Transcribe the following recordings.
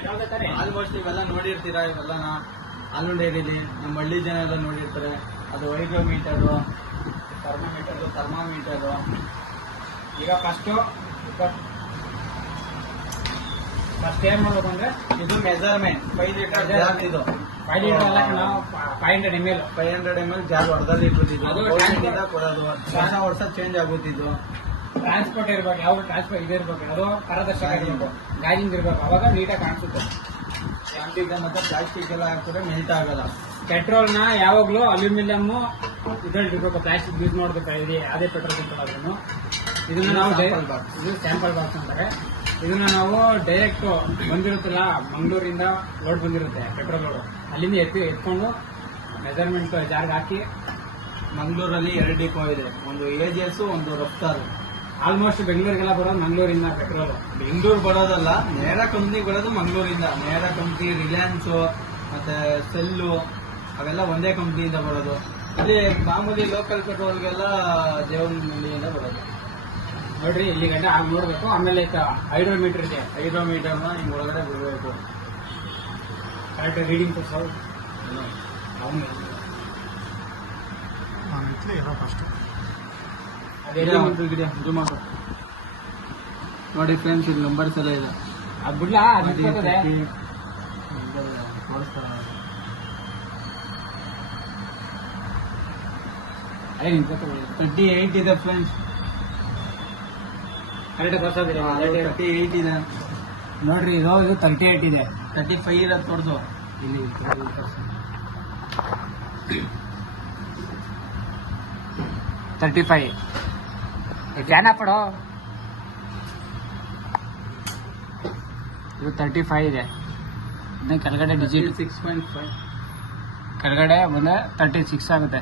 Almost ಇವೆಲ್ಲ ನೋಡಿರ್ತೀರಾ ಇವೆಲ್ಲನ? ಹಾಲು ಡೈರಿಲಿ ನಮ್ಮ ಹಳ್ಳಿ ಜನ ಎಲ್ಲ ನೋಡಿರ್ತಾರೆ. ಅದು ವೈಗ್ರೋಮೀಟರು ಥರ್ಮೋಮೀಟರು ಥರ್ಮಾಮೀಟರು. ಈಗ ಫಸ್ಟು ಫಸ್ಟ್ ಏನ್ ಮಾಡೋದು ಅಂದ್ರೆ ಇದು ಮೆಜರ್ಮೆಂಟ್ ಫೈವ್ ಲೀಟರ್ ಜಾರ್ ಇದು. ಫೈವ್ ಲೀಟರ್ ನಾವು five hundred M L five hundred M L jar ಹೊಡೆದಲ್ಲಿ ಗೌರ್ಮೆಂಟಿಂದ ಕೊಡೋದು. ವರ್ಷ ವರ್ಷ ಚೇಂಜ್ ಆಗುತ್ತಿದ್ದು ಟ್ರಾನ್ಸ್ಪೋರ್ಟ್ ಇರ್ಬೇಕು ಯಾವ ಟ್ರಾನ್ಸ್ಪೋರ್ಟ್ ಇರ್ಬೇಕು ಅದು ಪಾರದರ್ಶಕ ಇರ್ಬೇಕು ಗಾಜಿಂದ ಇರ್ಬೇಕು ಅವಾಗ ನೀಟಾಗಿ ಕಾಣಿಸುತ್ತೆ. ಪ್ಲಾಸ್ಟಿಕ್ ಮತ್ತು ಪ್ಲಾಸ್ಟಿಕ್ ಎಲ್ಲ ಹಾಕಿದ್ರೆ ಮೆಲ್ಟ್ ಆಗಲ್ಲ. ಪೆಟ್ರೋಲ್ನ ಯಾವಾಗಲೂ ಅಲ್ಯೂಮಿನಿಯಮ್ ಅಲ್ಯೂಮಿನಿಯಂ ಇದ್ರಲ್ಲಿ ಇರ್ಬೇಕು ಪ್ಲಾಸ್ಟಿಕ್ ಯೂಸ್ ಮಾಡಬೇಕಾಗಿದೆ ಅದೇ ಪೆಟ್ರೋಲ್ ಅದನ್ನು. ಇದನ್ನ ನಾವು ಇದು ಸ್ಯಾಂಪಲ್ ಬಾಕ್ಸ್ ಅಂತಾರೆ. ಇದನ್ನ ನಾವು ಡೈರೆಕ್ಟ್ ಬಂದಿರುತ್ತಲ್ಲ ಮಂಗಳೂರಿಂದ ಲೋಡ್ ಬಂದಿರುತ್ತೆ ಪೆಟ್ರೋಲ್ ಲೋಡ್ ಅಲ್ಲಿಂದ ಎತ್ತಿ ಎತ್ಕೊಂಡು ಮೆಜರ್ಮೆಂಟ್ ಜಾರ್ಗೆ ಹಾಕಿ. ಮಂಗಳೂರಲ್ಲಿ ಎರಡು ಡಿಪೋ ಇದೆ. ಒಂದು ಎ ಜಿ ಎಸ್ ಒಂದು ರಫ್ತಾರ್. ಆಲ್ಮೋಸ್ಟ್ ಬೆಂಗಳೂರಿಗೆಲ್ಲ ಬರೋದು ಮಂಗಳೂರಿಂದ ಪೆಟ್ರೋಲ್ ಬೆಂಗಳೂರು ಬರೋದಲ್ಲ ನೇರ ಕಂಪ್ನಿ ಬರೋದು ಮಂಗಳೂರಿಂದ ನೇರ ಕಂಪ್ನಿ ರಿಲಯನ್ಸ್ ಮತ್ತೆ ಸೆಲ್ಲು ಅವೆಲ್ಲ ಒಂದೇ ಕಂಪ್ನಿಯಿಂದ ಬರೋದು. ಅದೇ ಮಾಮೂಲಿ ಲೋಕಲ್ ಪೆಟ್ರೋಲ್ಗೆಲ್ಲ ದೇವನಹಳ್ಳಿಯಿಂದ ಬರೋದು. ನೋಡ್ರಿ ಇಲ್ಲಿ ಗಂಟೆ ಆಗ ನೋಡ್ಬೇಕು. ಆಮೇಲೆ ಹೈಡ್ರೋಮೀಟರ್ ಇದೆ. ಹೈಡ್ರೋಮೀಟರ್ನ ಹಿಂಗ್ ಒಳಗಡೆ ಬಿಡಬೇಕು. ಕರೆಕ್ಟ್ ರೀಡಿಂಗ್ ಕೊಡ್ಸೋದು ಅವನು ಅದೇ ನೋಡಿ ಫ್ರೆಂಡ್ಸ್ ಇಲ್ಲಿ ನಂಬರ್ಸ್ ಎಲ್ಲ ಇದೆ. ಅದ್ ಬಿಡ್ಲಾ. ತರ್ಟಿ ಏಯ್ಟ್ ಇದೆ ಫ್ರೆಂಡ್ಸ್ ತರ್ಟಿ ಏಯ್ಟ್ ಇದೆ. ನೋಡ್ರಿ ಇದು ಇದು ತರ್ಟಿ ಏಟ್ ಇದೆ. ತರ್ಟಿ ಫೈವ್ ಇರೋದು ತೋರಿಸು. ಇಲ್ಲಿ. ತರ್ಟಿ ಫೈವ್ ಧ್ಯಾನ ಪಡೋ. ಇದು ತರ್ಟಿ ಫೈವ್ ಇದೆ ಕೆಳಗಡೆ ಡಿಜಿಟ್ ಸಿಕ್ಸ್ ಪಾಯಿಂಟ್ ಫೈವ್ ಕೆಳಗಡೆ ಮುಂದೆ ತರ್ಟಿ ಸಿಕ್ಸ್ ಆಗುತ್ತೆ.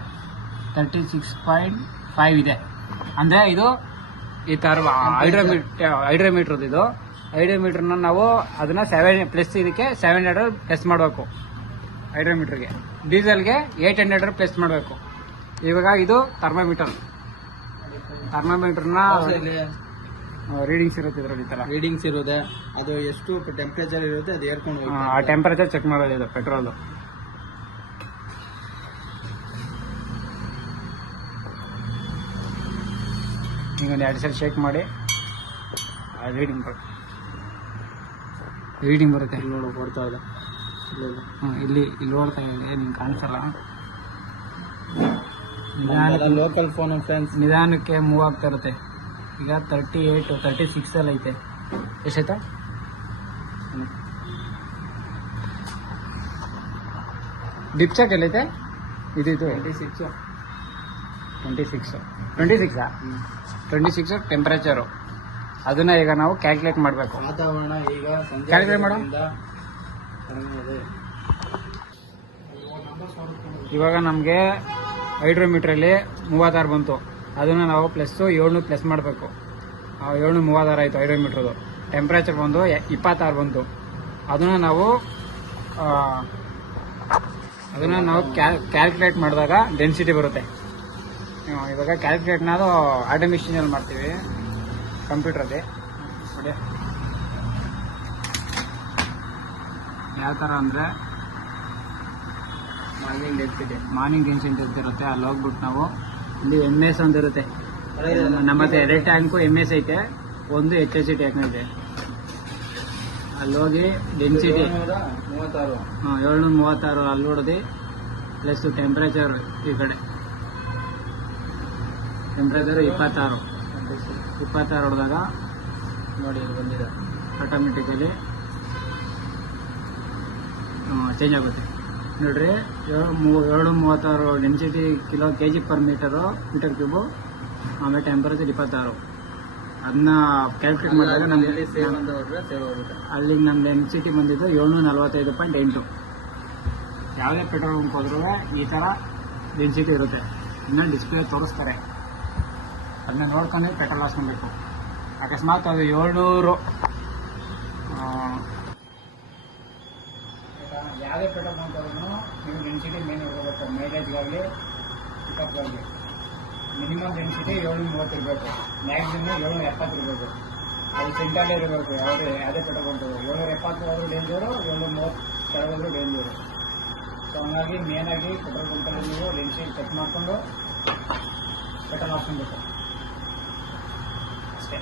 ತರ್ಟಿ ಸಿಕ್ಸ್ ಪಾಯಿಂಟ್ ಫೈವ್ ಇದೆ. ಅಂದರೆ ಇದು ಈ ಥರ ಹೈಡ್ರೋಮೀಟರ್ ಹೈಡ್ರೋಮೀಟ್ರದ್ದು ಇದು. ಹೈಡ್ರೋಮೀಟ್ರನ್ನ ನಾವು ಅದನ್ನು ಸೆವೆನ್ ಪ್ಲಸ್ ಇದಕ್ಕೆ ಸೆವೆನ್ ಹಂಡ್ರೆಡ್ ಪ್ಲಸ್ ಮಾಡಬೇಕು. ಹೈಡ್ರೋಮೀಟ್ರಿಗೆ ಡೀಸೆಲ್ಗೆ ಏಯ್ಟ್ ಹಂಡ್ರೆಡ್ ಪ್ಲಸ್ ಮಾಡಬೇಕು. ಇವಾಗ ಇದು ಥರ್ಮೋಮೀಟರ್ ಥರ್ಮೋಮೀಟರ್ನ ರೀಡಿಂಗ್ಸ್ ಇರುತ್ತೆ ಇದರಲ್ಲಿ ಥರ ರೀಡಿಂಗ್ಸ್ ಇರುತ್ತೆ. ಅದು ಎಷ್ಟು ಟೆಂಪರೇಚರ್ ಇರುತ್ತೆ ಅದು ಏರ್ಕೊಂಡು ಆ ಟೆಂಪರೇಚರ್ ಚೆಕ್ ಮಾಡೋದು ಇದು ಪೆಟ್ರೋಲ್ ಈಗ ಒಂದು ಎರಡು ಸಲ ಶೇಕ್ ಮಾಡಿ. ರೀಡಿಂಗ್ ಬರುತ್ತೆ ರೀಡಿಂಗ್ ಬರುತ್ತೆ. ಇಲ್ಲಿ ನೋಡು ಓಡ್ತಾ ಇದೆ. ಇಲ್ಲ, ಇಲ್ಲ. ನೋಡ್ತಾ ಇದೆ ನಿಂಗೆ ಕಾಣಿಸಲ್ಲ. ಲೋಕಲ್ ಫೋನ್ ಫ್ರೆಂಡ್ಸ್ ನಿಧಾನಕ್ಕೆ ಮೂವ್ ಆಗ್ತಾ ಇರುತ್ತೆ. ಈಗ ತರ್ಟಿ ಏಯ್ಟ್ ತರ್ಟಿ ಸಿಕ್ಸ್ ಅಲ್ಲಿ ಐತೆ. ಎಷ್ಟಾಯ್ತಾ? ಡಿಪ್ಚಾಟ್ ಎಲ್ಲೈತೆ? ಇದು ಇದು. Twenty six twenty six twenty ಸಿಕ್ಸಾ twenty six temperature ಅದನ್ನ ಈಗ ನಾವು ಕ್ಯಾಲ್ಕುಲೇಟ್ ಮಾಡಬೇಕು. ವಾತಾವರಣ ಈಗ ಕ್ಯಾಲ್ಕುಲೇಟ್ ಮಾಡು. ಇವಾಗ ನಮಗೆ ಹೈಡ್ರೋಮೀಟ್ರಲ್ಲಿ ಮೂವತ್ತಾರು ಬಂತು. ಅದನ್ನು ನಾವು ಪ್ಲಸ್ಸು ಏಳ್ನೂರು ಪ್ಲಸ್ ಮಾಡಬೇಕು. ಏಳ್ನೂರು ಮೂವತ್ತಾರು ಆಯಿತು ಹೈಡ್ರೋಮೀಟ್ರದು ಟೆಂಪ್ರೇಚರ್ ಬಂದು ಇಪ್ಪತ್ತಾರು ಬಂತು. ಅದನ್ನು ನಾವು ಅದನ್ನು ನಾವು ಕ್ಯಾಲ್ಕುಲೇಟ್ ಮಾಡಿದಾಗ ಡೆನ್ಸಿಟಿ ಬರುತ್ತೆ. ಇವಾಗ ಕ್ಯಾಲ್ಕುಲೇಟ್ನ ಅದು ಆಟೋಮಿಷಿನಲ್ಲಿ ಮಾಡ್ತೀವಿ. ಕಂಪ್ಯೂಟ್ರಲ್ಲಿ. ನೋಡಿ. ಯಾವ ಥರ ಅಂದರೆ ಮಾರ್ನಿಂಗ್ ಡೆನ್ಸಿಟಿ ಮಾರ್ನಿಂಗ್ ಡೆನ್ಸಿಟಿ ಅಂತ ಇರುತ್ತೆ. ಅಲ್ಲಿ ಹೋಗ್ಬಿಟ್ಟು ನಾವು ಇಲ್ಲಿ ಎಂ ಎಸ್ ಅಂತ ಇರುತ್ತೆ. ನಮ್ಮ ಹತ್ರ ಎರಡು ಟ್ಯಾಂಕು ಎಂ ಎಸ್ ಐತೆ. ಒಂದು ಎಚ್ ಎಸ್ ಸಿ ಟ್ಯಾಂಕ್ ಇದೆ. ಅಲ್ಲಿ ಹೋಗಿ ಡೆನ್ಸಿಟಿ ಹಾಂ ಏಳ್ನೂರ ಮೂವತ್ತಾರು ಅಲ್ಲಿ ಹೊಡೆದು ಪ್ಲಸ್ ಟೆಂಪ್ರೇಚರ್ ಈ ಕಡೆ. ಟೆಂಪ್ರೇಚರ್ ಇಪ್ಪತ್ತಾರು. ಇಪ್ಪತ್ತಾರು ಹೊಡೆದಾಗ ನೋಡಿ ಇಲ್ಲಿ ಬಂದಿದೆ. ಆಟೋಮೆಟಿಕಲಿ ಚೇಂಜ್ ಆಗುತ್ತೆ. ನೋಡ್ರಿ ಏಳು ಮೂವತ್ತಾರು density kilo K G per metre metre cube ಆಮೇಲೆ ಟೆಂಪರೇಚರ್ ಇಪ್ಪತ್ತಾರು. ಅದನ್ನ ಕ್ಯಾಲ್ಕುಲೇಟ್ ಮಾಡಿದಾಗ ಆಗುತ್ತೆ. ಅಲ್ಲಿ ನಮ್ಮ ಡೆನ್ಸಿಟಿ ಬಂದಿದ್ದು ಏಳ್ನೂರ ನಲ್ವತ್ತೈದು ಪಾಯಿಂಟ್ ಎಂಟು. ಯಾವುದೇ ಪೆಟ್ರೋಲ್ ಬಂಕ್ ಹೋದ್ರೂ ಈ ಥರ ಡೆನ್ಸಿಟಿ ಇರುತ್ತೆ. ಇನ್ನು ಡಿಸ್ಪ್ಲೇ ತೋರಿಸ್ತಾರೆ. ಅದನ್ನ ನೋಡ್ಕೊಂಡು ಪೆಟ್ರೋಲ್ ಹಾಸ್ಕೊಬೇಕು ಅಕಸ್ಮಾತ್ ಅದು ಏಳ್ನೂರು ಯಾವುದೇ ಪೆಟ್ರೋಲ್ ಬಂಕ್ ಹೋದ್ರೂ ನೀವು ಡೆನ್ಸಿಟಿ ಮೇನ್ ಇರಬೇಕು ಮೈಲೇಜ್ಗಾಗಲಿ ಪಿಕಪ್ಗಾಗಲಿ ಮಿನಿಮಮ್ ಡೆನ್ಸಿಟಿ ಏಳ್ನೂರ ಮೂವತ್ತು ಇರಬೇಕು. ಮ್ಯಾಕ್ಸಿಮಮ್ ಏಳ್ನೂರ ಎಪ್ಪತ್ತು ಇರಬೇಕು. ಅದು ಸೆಂಟರ್ ಇರಬೇಕು. ಯಾವುದೇ ಯಾವುದೇ ಪೆಟ್ರೋಲ್ ಬಂಕ್ ಏಳ್ನೂರ ಎಪ್ಪತ್ತು ಆದರೂ ಡೇಂಜರು ಏಳು ಮೂವತ್ತು ಕೆಳಗಾದರೂ ಡೇಂಜರು ಸೊ ಹಂಗಾಗಿ ಮೇನಾಗಿ ಪೆಟ್ರೋಲ್ ಬಂಕಲ್ಲಿ ನೀವು ಡೆನ್ಸಿಟಿ ಚೆಕ್ ಮಾಡಿಕೊಂಡು ಪೆಟ್ರೋಲ್ ಹಾಕ್ಸ್ಕೊಬೇಕು ಅಷ್ಟೇ.